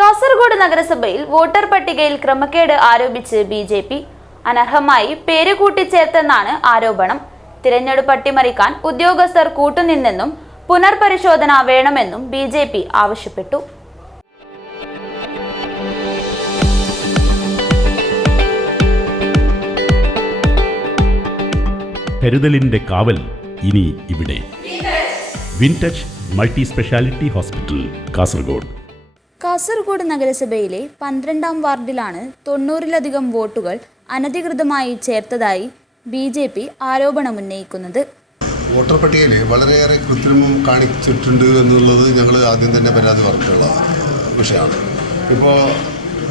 കാസർഗോഡ് നഗരസഭയിൽ വോട്ടർ പട്ടികയിൽ ക്രമക്കേട് ആരോപിച്ച് ബി ജെ പി. അനർഹമായി പേര് കൂട്ടിച്ചേർത്തെന്നാണ് ആരോപണം. തിരഞ്ഞെടുപ്പ് അട്ടിമറിക്കാൻ ഉദ്യോഗസ്ഥർ കൂട്ടുനിന്നെന്നും പുനർപരിശോധന വേണമെന്നും ബി ജെ പി ആവശ്യപ്പെട്ടു. കരുതലിന്റെ കാവൽ ഇനി ഇവിടെ. Wintouch multi speciality hospital Kasaragod. Kasaragod നഗരസഭയിലെ പന്ത്രണ്ടാം വാർഡിലാണ് തൊണ്ണൂറിലധികം വോട്ടുകൾ അനധികൃതമായി ചേർത്തതായി ബി ജെ പി ആരോപണമുന്നയിക്കുന്നത്. വോട്ടർ പട്ടികയിൽ വളരെയേറെ കൃത്രിമം കാണിച്ചിട്ടുണ്ട് എന്നുള്ളത് ഞങ്ങൾ ആദ്യം തന്നെ പരാതി പറഞ്ഞിട്ടുള്ള വിഷയമാണ്. ഇപ്പോൾ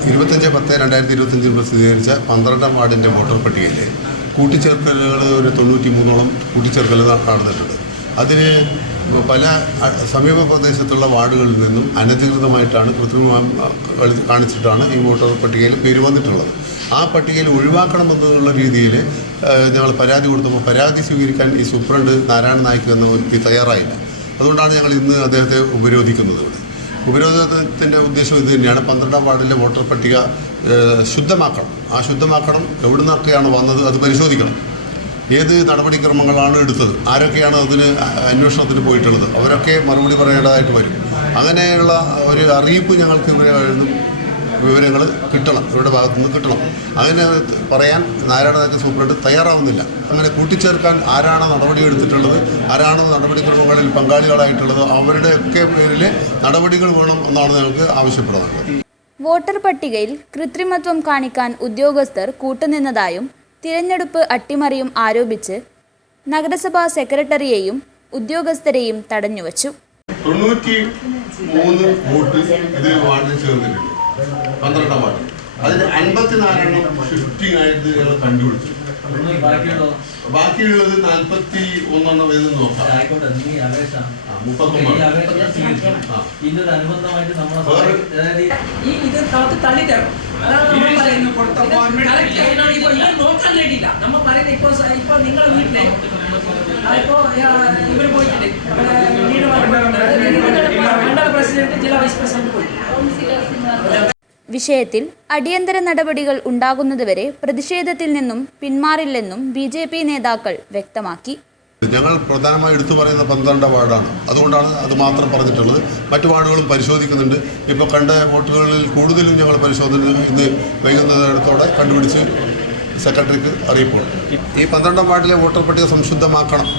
ഇരുപത്തഞ്ച് പത്ത് രണ്ടായിരത്തി ഇരുപത്തഞ്ചിൽ പ്രസിദ്ധീകരിച്ച പന്ത്രണ്ടാം വാർഡിന്റെ വോട്ടർ പട്ടികയിൽ കൂട്ടിച്ചേർക്കലുകൾ ഒരു തൊണ്ണൂറ്റി മൂന്നോളം കൂട്ടിച്ചേർക്കലുകൾ നടന്നിട്ടുണ്ട്. അതിന് പല സമീപ പ്രദേശത്തുള്ള വാർഡുകളിൽ നിന്നും അനധികൃതമായിട്ടാണ് കൃത്രിമം കാണിച്ചിട്ടാണ് ഈ വോട്ടർ പട്ടികയിൽ പേര് വന്നിട്ടുള്ളത്. ആ പട്ടികയിൽ ഒഴിവാക്കണമെന്നുള്ള രീതിയിൽ ഞങ്ങൾ പരാതി കൊടുത്തപ്പോൾ പരാതി സ്വീകരിക്കാൻ ഈ സൂപ്രണ്ട് നാരായണ നായിക് എന്ന വ്യക്തി തയ്യാറായില്ല. അതുകൊണ്ടാണ് ഞങ്ങൾ ഇന്ന് അദ്ദേഹത്തെ ഉപരോധിക്കുന്നത് ഉപരോധത്തിന്റെ ഉദ്ദേശം ഇത് തന്നെയാണ്. പന്ത്രണ്ടാം വാർഡിലെ വോട്ടർ പട്ടിക ശുദ്ധമാക്കണം. ആ ശുദ്ധമാക്കണം എവിടുന്നൊക്കെയാണ് വന്നത് അത് പരിശോധിക്കണം. ഏത് നടപടിക്രമങ്ങളാണ് എടുത്തത്? ആരൊക്കെയാണ് അതിന് അന്വേഷണത്തിന് പോയിട്ടുള്ളത്? അവരൊക്കെ മറുപടി പറയേണ്ടതായിട്ട് വരും. അങ്ങനെയുള്ള ഒരു അറിയിപ്പ് ഞങ്ങൾക്ക് ഇവരെ വിവരങ്ങൾ കിട്ടണം. ഇവരുടെ ഭാഗത്തുനിന്ന് കിട്ടണം. അതിന് പറയാൻ നാരായണനാഥ് സൂപ്രണ്ട് തയ്യാറാവുന്നില്ല. അങ്ങനെ കൂട്ടിച്ചേർക്കാൻ ആരാണ് നടപടി എടുത്തിട്ടുള്ളത്? ആരാണ് നടപടിക്രമങ്ങളിൽ പങ്കാളികളായിട്ടുള്ളത്? അവരുടെയൊക്കെ പേരിൽ നടപടികൾ വേണം എന്നാണ് ഞങ്ങൾക്ക് ആവശ്യപ്പെടുന്നത്. വോട്ടർ പട്ടികയിൽ കൃത്രിമത്വം കാണിക്കാൻ ഉദ്യോഗസ്ഥർ കൂട്ടുനിന്നതായും തിരഞ്ഞെടുപ്പ് അട്ടിമറിയും ആരോപിച്ച് നഗരസഭാ സെക്രട്ടറിയെയും ഉദ്യോഗസ്ഥരെയും തടഞ്ഞുവച്ചു. തൊണ്ണൂറ്റി മൂന്ന് വോട്ട് ഇത് വാർഡിൽ ചേർന്നിട്ടുണ്ട്. പന്ത്രണ്ടാം വാർഡ്. അതിൽ അൻപത്തിനാലെണ്ണം ഷിഫ്റ്റിംഗ് ആയിട്ട് ഞങ്ങൾ കണ്ടുപിടിച്ചു. ബാക്കിയുള്ളത് നാൽപ്പത്തി ഒന്നെണ്ണം ഏത് നോക്കാം. മുപ്പത്തൊമ്പത്. ഈ ഇത് അതാണ് നമ്മൾ പറയുന്നത്. ഇപ്പൊ ഇത് നോക്കാൻ വേണ്ടിയില്ല നമ്മൾ പറയുന്നത് ഇപ്പൊ ഇപ്പൊ നിങ്ങളെ വീട്ടിലെ ഇപ്പോ ഇവർ പോയിട്ടുണ്ട്. മണ്ഡല പ്രസിഡന്റ് ജില്ലാ വൈസ് പ്രസിഡന്റ് പോയി. വിഷയത്തിൽ അടിയന്തര നടപടികൾ ഉണ്ടാകുന്നതുവരെ പ്രതിഷേധത്തിൽ നിന്നും പിന്മാറില്ലെന്നും ബി ജെ പി നേതാക്കൾ വ്യക്തമാക്കി. ഞങ്ങൾ പ്രധാനമായി എടുത്തു പറയുന്ന പന്ത്രണ്ട് വാർഡാണ്. അതുകൊണ്ടാണ് അത് മാത്രം പറഞ്ഞിട്ടുള്ളത്. മറ്റു വാർഡുകളും പരിശോധിക്കുന്നുണ്ട്. ഇപ്പോൾ കണ്ട വോട്ടുകളിൽ കൂടുതലും ഞങ്ങൾ പരിശോധന ഇന്ന് വൈകുന്നേരത്തോടെ കണ്ടുപിടിച്ച് സെക്രട്ടറിക്ക് അറിയിപ്പുണ്ട്. ഈ പന്ത്രണ്ടാം വാർഡിലെ വോട്ടർ പട്ടിക സംശുദ്ധമാക്കണം.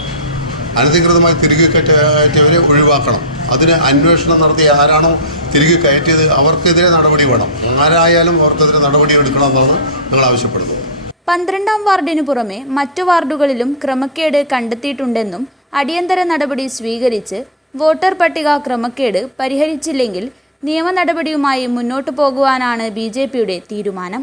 അനധികൃതമായി തിരികെ കയറ്റിയവരെ ഒഴിവാക്കണം. അതിന് അന്വേഷണം നടത്തി ആരാണോ തിരികെ കയറ്റിയത് അവർക്കെതിരെ നടപടി വേണം. ആരായാലും അവർക്കെതിരെ നടപടി എടുക്കണമെന്നാണ് ഞങ്ങൾ ആവശ്യപ്പെടുന്നത്. പന്ത്രണ്ടാം വാർഡിനു പുറമെ മറ്റു വാർഡുകളിലും ക്രമക്കേട് കണ്ടെത്തിയിട്ടുണ്ടെന്നും അടിയന്തര നടപടി സ്വീകരിച്ച് വോട്ടർ പട്ടിക ക്രമക്കേട് പരിഹരിച്ചില്ലെങ്കിൽ നിയമ നടപടിയുമായി മുന്നോട്ടു പോകുവാനാണ് ബി തീരുമാനം.